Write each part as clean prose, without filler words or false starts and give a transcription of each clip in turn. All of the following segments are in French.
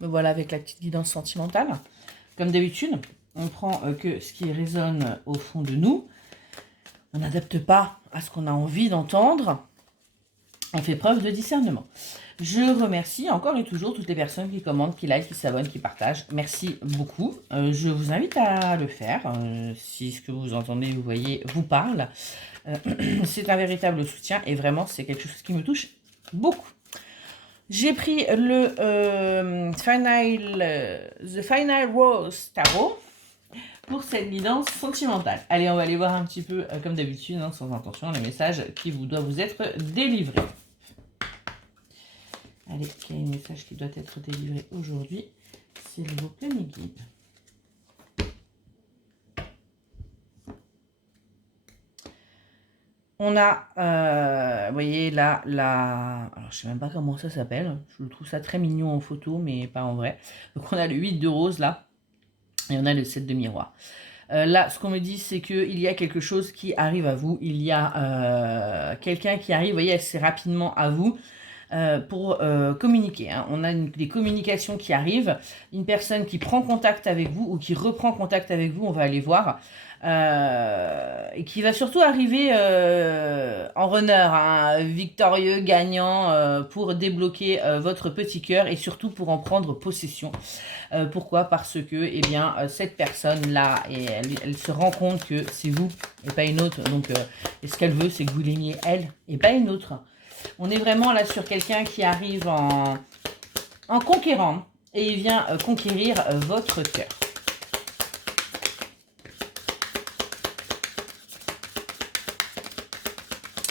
Me voilà avec la petite guidance sentimentale. Comme d'habitude, on prend que ce qui résonne au fond de nous. On n'adapte pas à ce qu'on a envie d'entendre. On fait preuve de discernement. Je remercie encore et toujours toutes les personnes qui commentent, qui likent, qui s'abonnent, qui partagent. Merci beaucoup. Je vous invite à le faire. Si ce que vous entendez, vous voyez, vous parle. C'est un véritable soutien et vraiment, c'est quelque chose qui me touche beaucoup. J'ai pris le The Final Rose Tarot pour cette guidance sentimentale. Allez, on va aller voir un petit peu, comme d'habitude, hein, sans intention, les messages qui doivent vous être délivrés. Allez, quel est le message qui doit être délivré aujourd'hui, s'il vous plaît, mes guides? On a, vous voyez, là, alors je sais même pas comment ça s'appelle. Je trouve ça très mignon en photo, mais pas en vrai. Donc on a le 8 de rose, là, et on a le 7 de miroir. Là, ce qu'on me dit, c'est qu'il y a quelque chose qui arrive à vous. Il y a quelqu'un qui arrive, vous voyez, assez rapidement à vous. Pour communiquer. Hein. On a des communications qui arrivent, une personne qui prend contact avec vous ou qui reprend contact avec vous, on va aller voir, et qui va surtout arriver en runner, hein, victorieux, gagnant, pour débloquer votre petit cœur et surtout pour en prendre possession. Pourquoi? Parce que eh bien, cette personne-là, elle se rend compte que c'est vous et pas une autre. Donc, et ce qu'elle veut, c'est que vous l'aimiez elle et pas une autre. On est vraiment là sur quelqu'un qui arrive en conquérant et il vient conquérir votre cœur.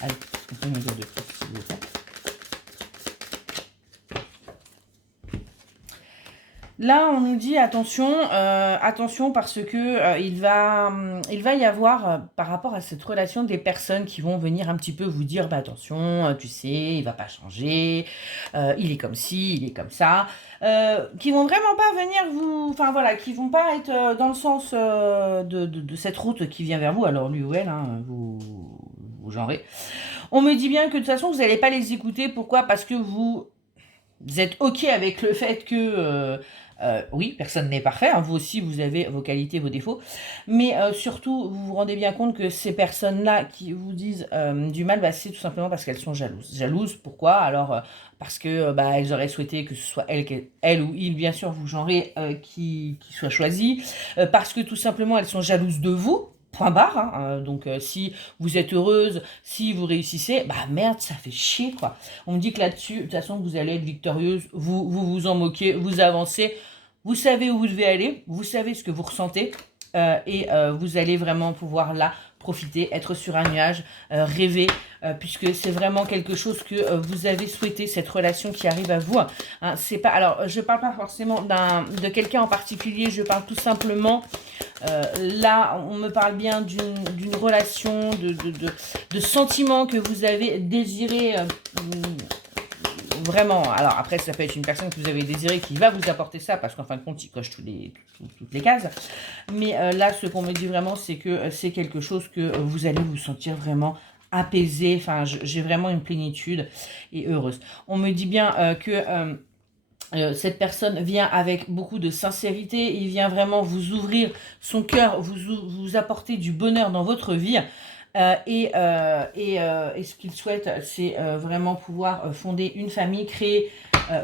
Allez, on peut me dire de plus, s'il vous plaît. Là, on nous dit attention, attention parce que il va y avoir par rapport à cette relation des personnes qui vont venir un petit peu vous dire bah attention, tu sais, il va pas changer, il est comme ci, il est comme ça, qui vont vraiment pas venir vous, enfin voilà, qui vont pas être dans le sens de cette route qui vient vers vous. Alors lui ou elle, hein, vous genrez. On me dit bien que de toute façon vous n'allez pas les écouter. Pourquoi? Parce que vous êtes ok avec le fait que oui, personne n'est parfait, hein, vous aussi vous avez vos qualités, vos défauts, mais surtout vous vous rendez bien compte que ces personnes-là qui vous disent du mal, bah, c'est tout simplement parce qu'elles sont jalouses. Jalouses, pourquoi? Alors parce que bah, elles auraient souhaité que ce soit elle ou il, bien sûr vous genrez, qui soit choisi, parce que tout simplement elles sont jalouses de vous. Point barre, hein. Donc si vous êtes heureuse, si vous réussissez, bah merde, ça fait chier quoi. On me dit que là-dessus, de toute façon, vous allez être victorieuse, vous en moquez, vous avancez, vous savez où vous devez aller, vous savez ce que vous ressentez, et vous allez vraiment pouvoir là profiter, être sur un nuage, rêver, puisque c'est vraiment quelque chose que vous avez souhaité, cette relation qui arrive à vous. Hein, c'est pas, alors, je parle pas forcément de quelqu'un en particulier, je parle tout simplement, là, on me parle bien d'une relation, de sentiments que vous avez désiré. Vraiment, alors après ça peut être une personne que vous avez désiré qui va vous apporter ça parce qu'en fin de compte il coche toutes les cases, mais là ce qu'on me dit vraiment c'est que c'est quelque chose que vous allez vous sentir vraiment apaisé, enfin j'ai vraiment une plénitude et heureuse. On me dit bien que cette personne vient avec beaucoup de sincérité, il vient vraiment vous ouvrir son cœur, vous apporter du bonheur dans votre vie. Et ce qu'il souhaite, c'est vraiment pouvoir fonder une famille, créer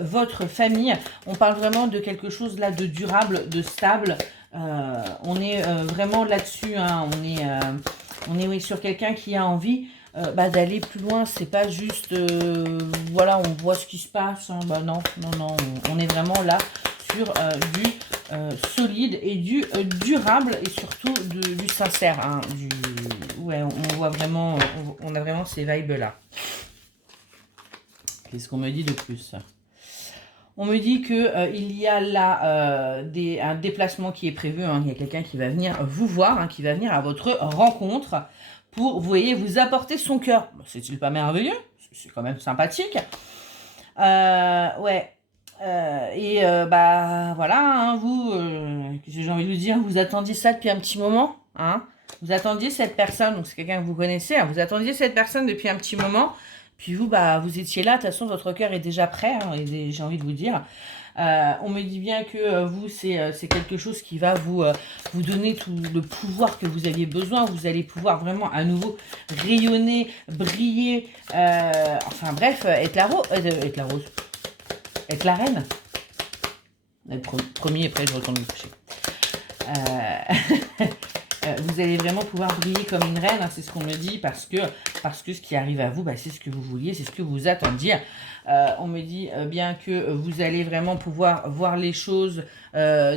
votre famille. On parle vraiment de quelque chose là de durable, de stable. On est vraiment là-dessus. Hein. On est oui, sur quelqu'un qui a envie bah, d'aller plus loin. C'est pas juste, voilà, on voit ce qui se passe. Hein. Bah, non, on est vraiment là sur du solide et du durable et surtout du sincère. Hein, ouais, on voit vraiment, on a vraiment ces vibes-là. Qu'est-ce qu'on me dit de plus? On me dit que il y a là un déplacement qui est prévu. Hein, il y a quelqu'un qui va venir vous voir, hein, qui va venir à votre rencontre pour, vous voyez, vous apporter son cœur. C'est-il pas merveilleux? C'est quand même sympathique. Ouais. Bah voilà, hein, vous, qu'est-ce que j'ai envie de vous dire, vous attendiez ça depuis un petit moment, hein, vous attendiez cette personne, donc c'est quelqu'un que vous connaissez, hein, vous attendiez cette personne depuis un petit moment, puis vous, bah vous étiez là, de toute façon votre cœur est déjà prêt, hein, et j'ai envie de vous dire, On me dit bien que vous, c'est quelque chose qui va vous donner tout le pouvoir que vous aviez besoin. Vous allez pouvoir vraiment à nouveau rayonner, briller, enfin bref, être la rose, être la reine. Premier, après je retourne me coucher. Vous allez vraiment pouvoir briller comme une reine, hein, c'est ce qu'on me dit, parce que ce qui arrive à vous, bah, c'est ce que vous vouliez, c'est ce que vous attendiez. On me dit bien que vous allez vraiment pouvoir voir les choses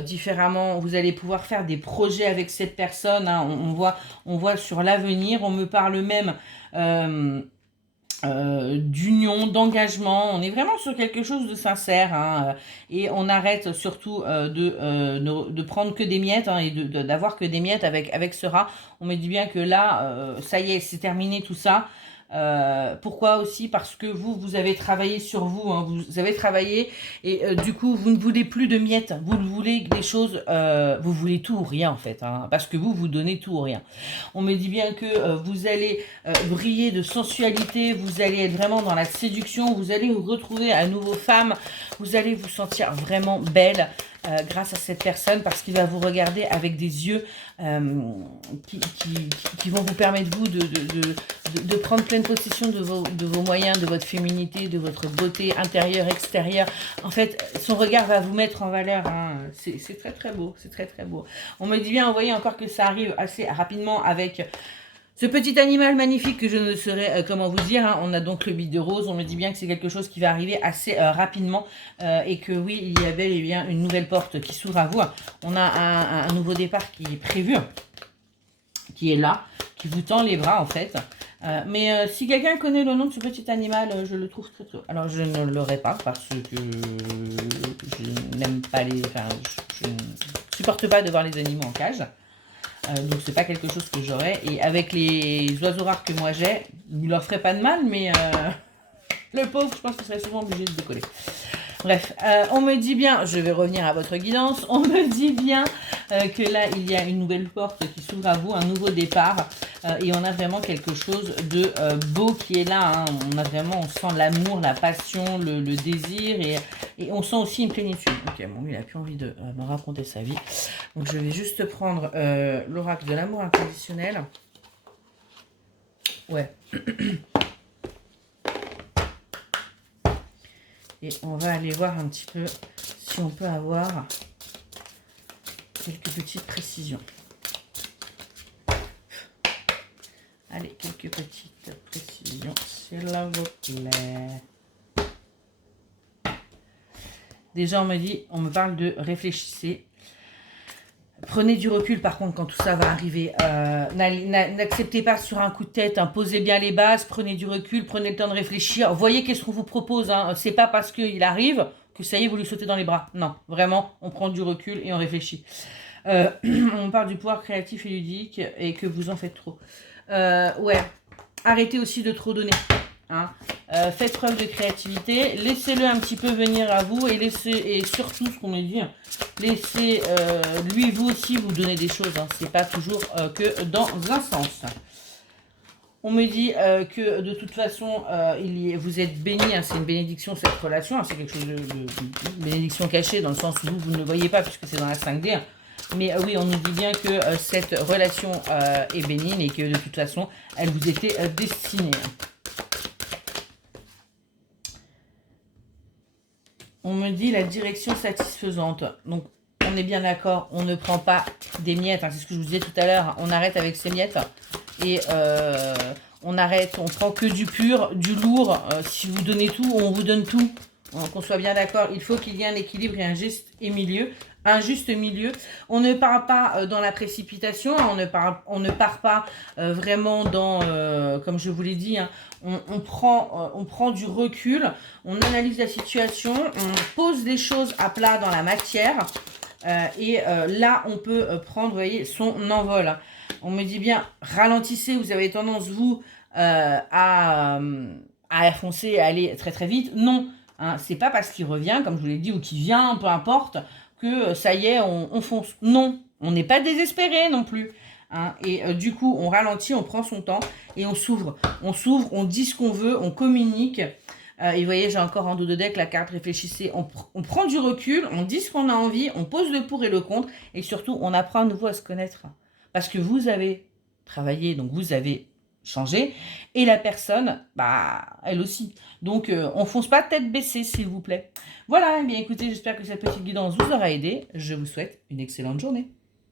différemment, vous allez pouvoir faire des projets avec cette personne, hein, on voit sur l'avenir, on me parle même d'union, d'engagement, on est vraiment sur quelque chose de sincère, hein, et on arrête surtout de prendre que des miettes, hein, et d'avoir que des miettes avec ce rat. On me dit bien que là, ça y est, c'est terminé tout ça. Pourquoi aussi? Parce que vous avez travaillé sur vous, hein, vous avez travaillé et du coup vous ne voulez plus de miettes, vous voulez des choses, vous voulez tout ou rien en fait, hein, parce que vous donnez tout ou rien. On me dit bien que vous allez briller de sensualité, vous allez être vraiment dans la séduction, vous allez vous retrouver à nouveau femme, vous allez vous sentir vraiment belle. Grâce à cette personne, parce qu'il va vous regarder avec des yeux qui vont vous permettre vous de prendre pleine possession de vos moyens, de votre féminité, de votre beauté intérieure, extérieure. En fait, son regard va vous mettre en valeur, hein. C'est très très beau, c'est très très beau. On me dit bien, vous voyez encore que ça arrive assez rapidement avec ce petit animal magnifique que je ne saurais comment vous dire, hein. On a donc le bille de rose, on me dit bien que c'est quelque chose qui va arriver assez rapidement et que oui, il y a bel et bien une nouvelle porte qui s'ouvre à vous. On a un nouveau départ qui est prévu, qui est là, qui vous tend les bras en fait. Mais si quelqu'un connaît le nom de ce petit animal, je le trouve très très... Alors je ne l'aurai pas parce que je n'aime pas les... Enfin, je ne supporte pas de voir les animaux en cage. Donc c'est pas quelque chose que j'aurais. Et avec les oiseaux rares que moi j'ai, il leur ferait pas de mal, mais le pauvre, je pense qu'il serait souvent obligé de décoller. Bref, on me dit bien, je vais revenir à votre guidance, on me dit bien que là, il y a une nouvelle porte qui s'ouvre à vous, un nouveau départ, et on a vraiment quelque chose de beau qui est là, hein. On sent l'amour, la passion, le désir, et on sent aussi une plénitude. Ok, bon, il n'a plus envie de me raconter sa vie. Donc je vais juste prendre l'oracle de l'amour inconditionnel. Ouais. Et on va aller voir un petit peu si on peut avoir quelques petites précisions. Allez, quelques petites précisions, s'il vous plaît. Déjà, on me parle de réfléchissez. Prenez du recul par contre quand tout ça va arriver. N'acceptez pas sur un coup de tête, hein. Posez bien les bases, prenez du recul, prenez le temps de réfléchir. Voyez qu'est-ce qu'on vous propose, hein. C'est pas parce qu'il arrive que ça y est, vous lui sautez dans les bras. Non, vraiment, on prend du recul et on réfléchit. On parle du pouvoir créatif et ludique et que vous en faites trop. Ouais, arrêtez aussi de trop donner, hein. Faites preuve de créativité, laissez-le un petit peu venir à vous et surtout ce qu'on me dit, laissez lui vous aussi vous donner des choses, hein. C'est pas toujours que dans un sens. On me dit que de toute façon vous êtes bénis, hein, c'est une bénédiction cette relation, hein, c'est quelque chose de bénédiction cachée dans le sens où vous ne le voyez pas puisque c'est dans la 5D, hein. Mais oui, on nous dit bien que cette relation est bénigne et que de toute façon elle vous était destinée. On me dit la direction satisfaisante. Donc, on est bien d'accord, on ne prend pas des miettes, hein, c'est ce que je vous disais tout à l'heure, on arrête avec ces miettes. Et on arrête, on prend que du pur, du lourd. Si vous donnez tout, on vous donne tout. Qu'on soit bien d'accord, il faut qu'il y ait un équilibre et un juste milieu. On ne part pas dans la précipitation, hein, on ne part pas vraiment dans, comme je vous l'ai dit, hein, on prend du recul, on analyse la situation, on pose les choses à plat dans la matière, et là on peut prendre, vous voyez, son envol. On me dit bien, ralentissez, vous avez tendance, vous, à foncer, à aller très très vite. Non, hein, c'est pas parce qu'il revient, comme je vous l'ai dit, ou qu'il vient, peu importe, que ça y est, on fonce. Non, on n'est pas désespéré non plus, hein. Et du coup, on ralentit, on prend son temps et on s'ouvre. On s'ouvre, on dit ce qu'on veut, on communique. Et vous voyez, j'ai encore en dos de deck la carte réfléchissez. On prend du recul, on dit ce qu'on a envie, on pose le pour et le contre, et surtout, on apprend à nouveau à se connaître. Parce que vous avez travaillé, donc vous avez changé, et la personne, bah, elle aussi. Donc, on fonce pas tête baissée, s'il vous plaît. Voilà, eh bien écoutez, j'espère que cette petite guidance vous aura aidé. Je vous souhaite une excellente journée.